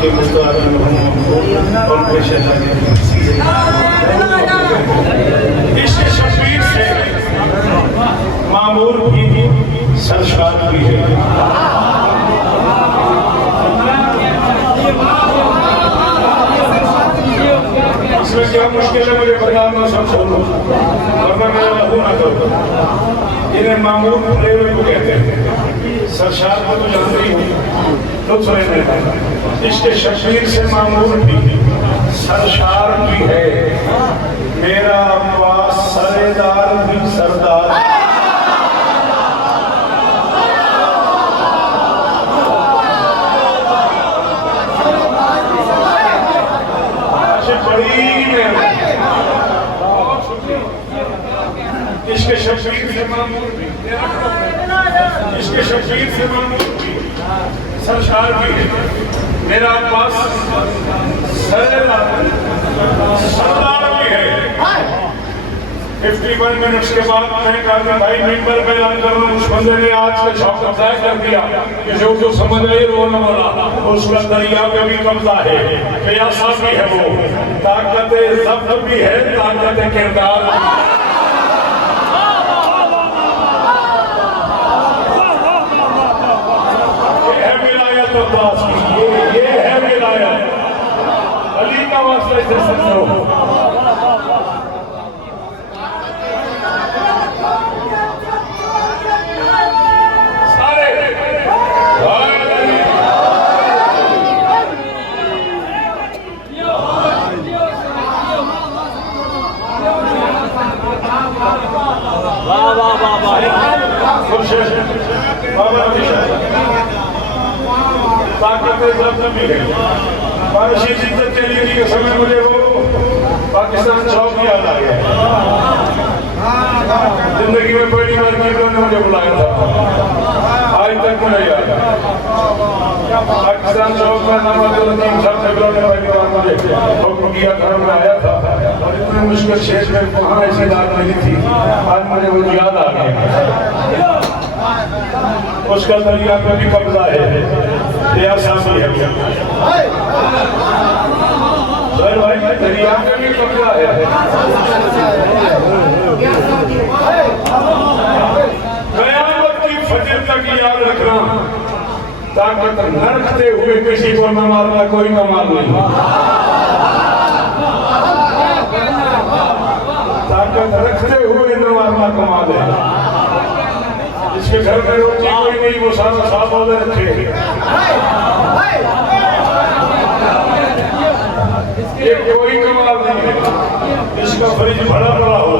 के मुस्ताद और पेशा इस शबीर से मामूर भी सरशार भी है। इसमें क्या मुश्किल है मुझे बताना, सब छोड़ो वरना मैं लहू ना करूँ। इन्हें मामूर प्रेम को कहते हैं, सरशार को तो जानती हूँ तो सुने। इसके शबीर से मामूर भी सरशार भी है, मेरा अब्बास सरेदार भी सरदार। इसके शबीर से मामूर भी, इसके शबीर से मामूर भी सरशार भी है, मेरा अब्बास सरदार भी है। 51 मिनट्स के बाद मैं कहा कि भाई मिंबर पे ऐलान कर रहा हूँ, उस बंदे ने आज का शौक अदा कर दिया कि जो समझ आई वो न बोला, उसका दरिया में भी कब्जा है, प्यासा भी है, वो ताकत ज़ब्त भी है, ताकत किरदार भी है। ये है विलायत, अली का वास्ता से समझो। पारसी जिद्दत चली के समय मुझे वो पाकिस्तान शौक याद आ गया। जिंदगी में पहली बार कीर्तन ने मुझे बुलाया था, आज तक मुझे याद है। पाकिस्तान शौक में नवाजुद्दीन साहब ने पहली बार मुझे हुक्म किया, घर में आया था और इतने मुश्किल शेर में वहाँ ऐसी बात मिली थी, आज मुझे वो याद आ गया। उसका दरिया पे भी कब्जा है, प्यासा भी है, भाई दरिया पे भी कब्जा है। क़यामत की फजर तक याद रखना, ताकत न रखते हुए किसी को न मारना कोई कमाल नहीं। ताकत रखते हुए न मारना कमाल है। इसके घर में रोटी कोई नहीं, वो सारा साफ वाले रखे, ये कोई कमाल नहीं है। इसका फ्रिज भरा पड़ा हो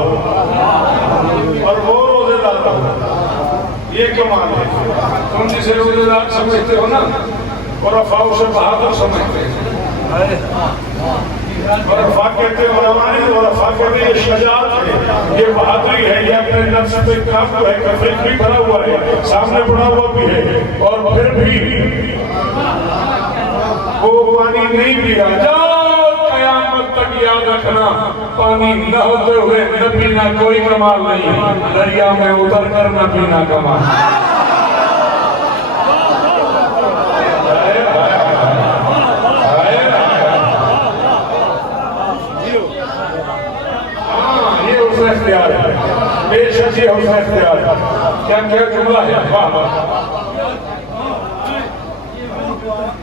और वो रोजेदार हो, ये कमाल है। तुम जिसे रोजेदार समझते हो ना, और अफवाह से बहादुर समझते हैं। और अफवाह कहते हैं और अफवाह कहते हैं ये शजाअत है, ये बहादुरी है, ये अपने नफ्स पे काबू है। फ्रिज भी भरा हुआ है, सामने पड़ा हुआ भी है, और फिर भी वो पानी नहीं पी रहा। क़यामत तक याद रखना, पानी न होते हुए न पीना कोई कमाल नहीं, दरिया में उतर कर न पीना कमाल। ये हुस्न इख्तियार है, बेशक ये हुस्न इख्तियार है। क्या क्या जुमला है, वाह वाह,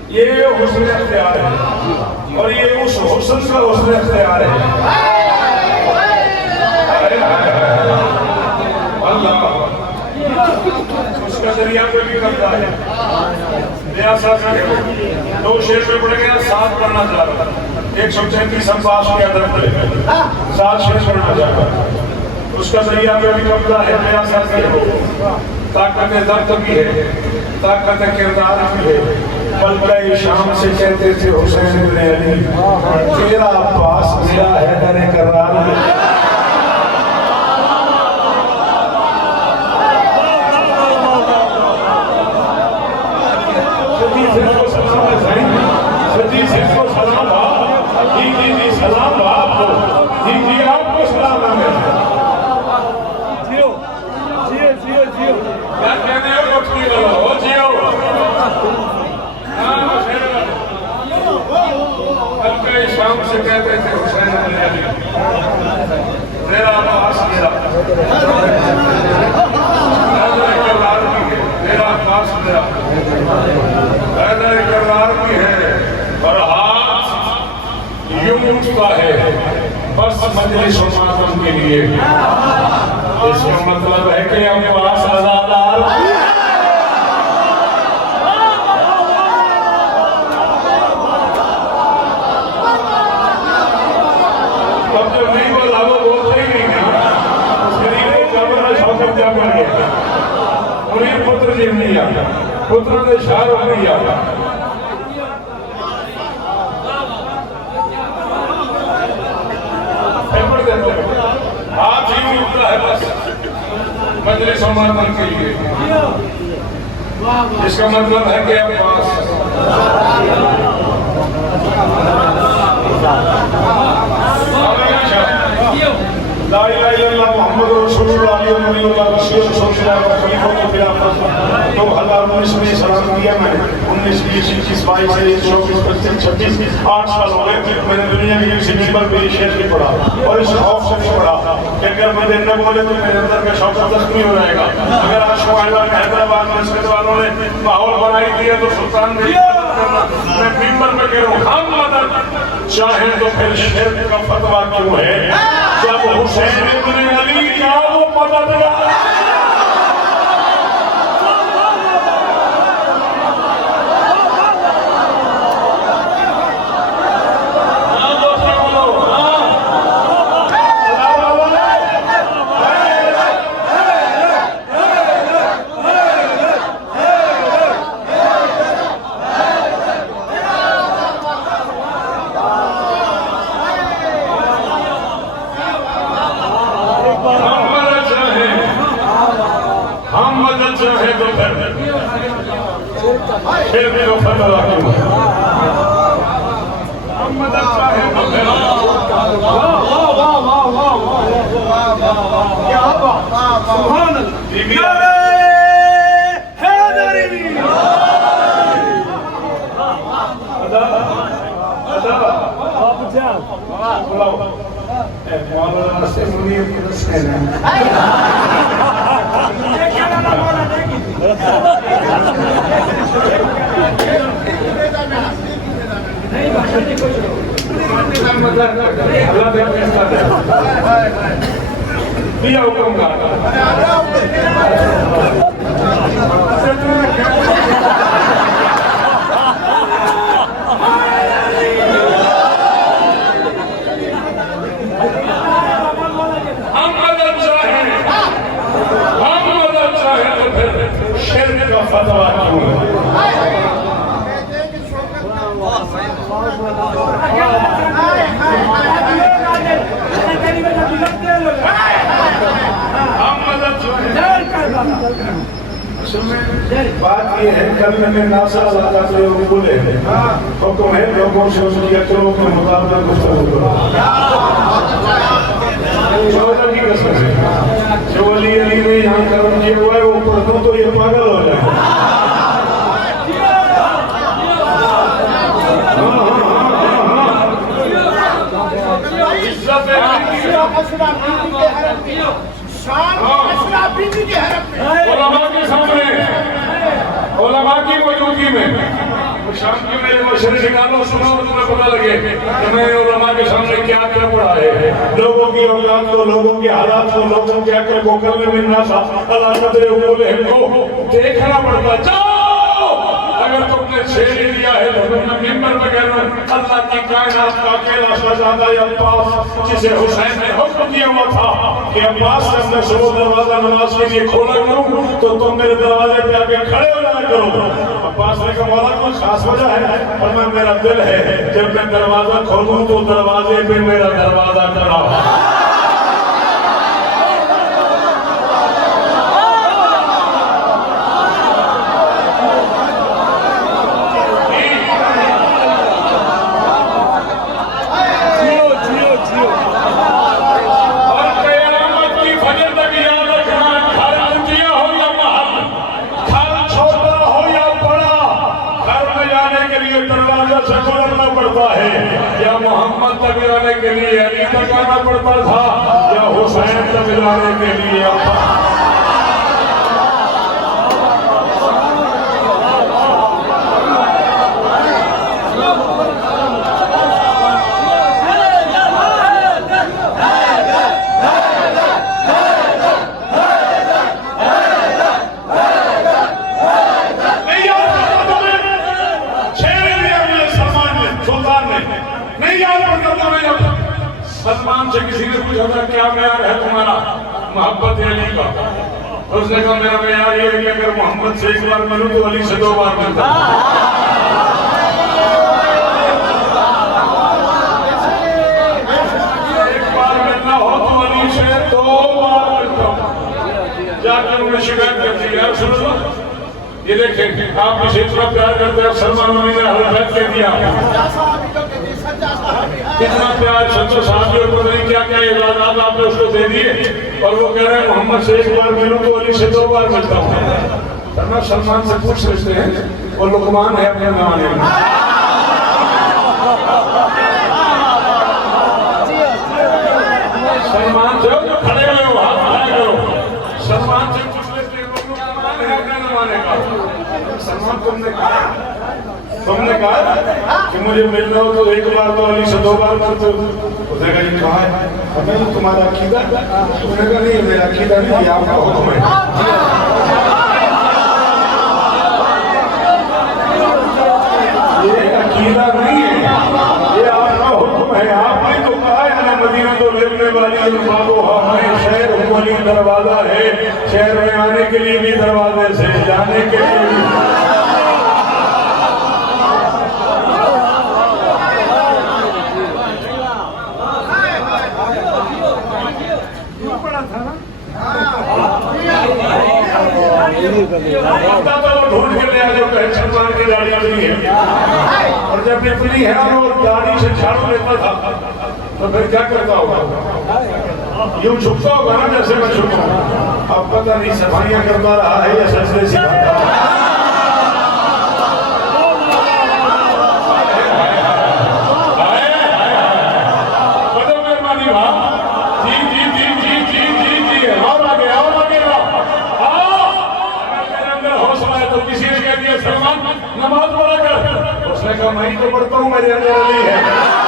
ये हुस्न इख्तियार है और ये उस हुस्न का हुस्न इख्तियार है। अल्लाह उसका दरिया पे भी करता है। दो शेर में पड़ गया, 7 पढ़ना चाह रहा था, 133 हम पास के अदर पे 7 शेर पढ़ना चाह रहा था। उसका दरिया पे भी कब्जा है, प्रयासा से हो, ताकत दर्द भी है, ताकत किरदार भी है। बल्कि शाम से कहते थे हुसैन इब्न अली, तेरा अब्बास मेरा हैदर करार। सलाम आपको, जी आपको सलाम है। जियो जियो जियो जियो, क्या कहने हो, जियो से कहते थे हुसैन अली अली, तेरा अब्बास मेरा, करार की है तेरा अब्बास मेरा, करार की है और हाथ यूं उठता है बस मजलिस और मातम के लिए। इसका मतलब है कि अब्बास आजादार पुत्र जी नहीं आता, पुत्र ने शार नहीं आता। हाथ ही उठता है बस मजलिस समाधान के लिए। इसका मतलब है कि अब्बास ला इलाहा इल्लल्लाह मुहम्मद रसूलुल्लाह नबीयुल्लाह रसूल सल्लल्लाहु अलैहि वसल्लम को खिलाफत 2019 में सलाम दिया मैंने। 19 20 21 22 23 24 25 26 8 साल हो गए मैंने दुनिया की किसी मिंबर पे शेर नहीं पढ़ा और इस खौफ से नहीं पढ़ा कि अगर मैं दिन न बोले तो मेरे अंदर का शौक जख्मी हो जाएगा। अगर आज शुमाइला हैदराबाद में इसके वालों ने माहौल बनाई दिया तो सुल्तान ने मैं मिंबर में कह रहा हूँ हम मदद चाहे तो फिर शेर का फतवा क्यों है जब हुसैन इब्न अली का वो मददगार फिर भी वो फतवा क्यों है? हम मदद चाहे तो फिर क्या बात सुभान अल्लाह हैदरी अदा अदा आप जान बुलाओ मौलाना से मुनीर पुलिस कहना दिया हुक्म का हम मदद चाहे तो फिर शिर्क का फतवा क्यों है? बात ये है कल मैंने नासा अल्लाह से बोले हुक्म है लोगों से उसकी अकलों के मुताबिक गुफ्तगू करो। चौधरी की कसम से जो अली अली ने यहाँ कर्म किया हुआ है वो पढ़ दो तो ये पागल हो जाए। उलमा की मौजूदगी में शाम के मेरे मशरे निकालो सुनो तुम्हें पता लगे कि मैंने उलमा के सामने क्या क्या पढ़ा है। लोगों की औलाद को, लोगों के हालात को, लोगों के अक्ल को करने मिलना था अल्लाह को देखना पड़ता। जाओ अगर तुमने छेड़ दिया है तो मैं मिंबर में कह रहा हूँ अल्लाह की कायनात का अकेला शहजादा अब्बास जिसे हुसैन ने हुक्म दिया हुआ था कि अब्बास से मैं सुबह दरवाजा नमाज के लिए खोला करूँ तो तुम मेरे दरवाजे पे आके खड़े हो जाया करो। अब्बास ने कहा मौला कोई खास वजह है? और मैं मेरा दिल है जब मैं दरवाजा खोलूँ तो दरवाजे पे मेरा दरवाजा खड़ा हो। दरवाजा से गुजरना पड़ता है, या मोहम्मद तक जाने के लिए अली तक आना पड़ता था, या हुसैन तक जाने के लिए सलमान से किसी ने पूछा था क्या प्यार है तुम्हारा मोहब्बत अली का, तो उसने कहा मेरा प्यार ये है कि अगर मोहम्मद से एक बार मिलूं तो अली से 2 बार मिलता। एक बार मिलना हो तो अली से 2 बार मिलता। जाकर उन्हें शिकायत करती है, यार सुनो तो ये देखें आप किसी इतना प्यार करते हैं, सलमान अली ने हल्फैत के दिया कितना प्यार, सच्चो साथियों को नहीं क्या क्या इबादत आपने उसको दे दिए, और वो कह रहे हैं मोहम्मद से एक बार मिलूं तो अली से 2 बार मिलता हूँ। ना सलमान से पूछ लेते हैं, वो लुकमान है अपने जमाने में। सलमान से जो खड़े हुए हो हाथ खड़े करो, सलमान से पूछ लेते हैं, वो लुकमान है अपने जमाने का। सलमान तुमने कहा कि मुझे मिलना हो तो एक बार तो अली से 2 बार मिलते हो। उसने कहा ये कहा है, हमें तुम्हारा अकीदा, उसने कहा नहीं मेरा अकीदा नहीं, ये आपका हुक्म है। ये अकीदा नहीं है, ये आपका हुक्म है। आपने तो कहा है ना मदीना तो लेने वाली हमारे शहर हुक्मली दरवाजा है, शहर में आने के लिए भी दरवाजे से, जाने के लिए भी। तो ढूंढ के ले आए सलमान की गाड़ी अपनी है, और जब इतनी है और गाड़ी से झाड़ू लेता था तो फिर क्या करता होगा, यूं छुपता होगा ना जैसे मैं छुपता हूँ। अब पता नहीं सफाइयां करता रहा है या सजदे सिखाता है। नमाज पढ़ा कर, उसने कहा मैं तो पढ़ता हूँ, मेरे अंदर अली है।